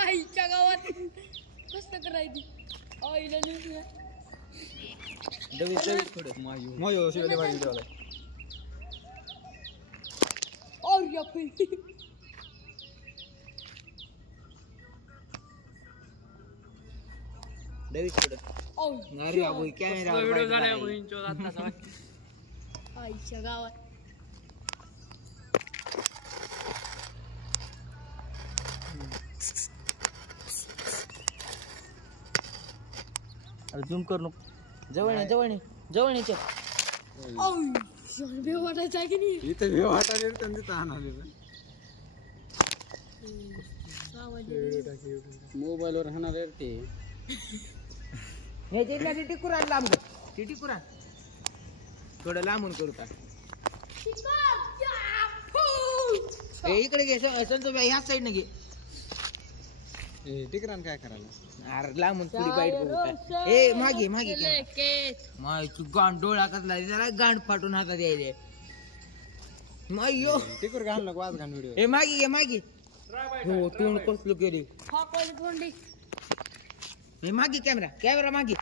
आईच्या गावात कसं करायची आईला नाही दवी थोडं मायो शिवाय भारी व्हिडिओ आला और या फिर दवी थोडं अरे बाबू कॅमेरा व्हिडिओ झाला बहिणचो आता आईच्या गावात अरे झूम कर नको जवळ न्यायचं बे वाटायचं आहे की नाही इथं हे वाटायला तिथं आणाले मोबाईलवर राहणार ते हे टिटी कुरान लांब टिटी कुरान थोडं लांबून करू का इकडे घे संतोष भाई ह्या साईड ने घे टिकरान काय करायला अरे लांबून थोडी बाईट बघू ए मागे मायची गांड डोळा कसला त्याला गांड फाटून हातात यायले मायो टिकर घाल नको वाज घाण व्हिडिओ ए मागे हो तोंड कसलं केली हे मागे कॅमेरा मागे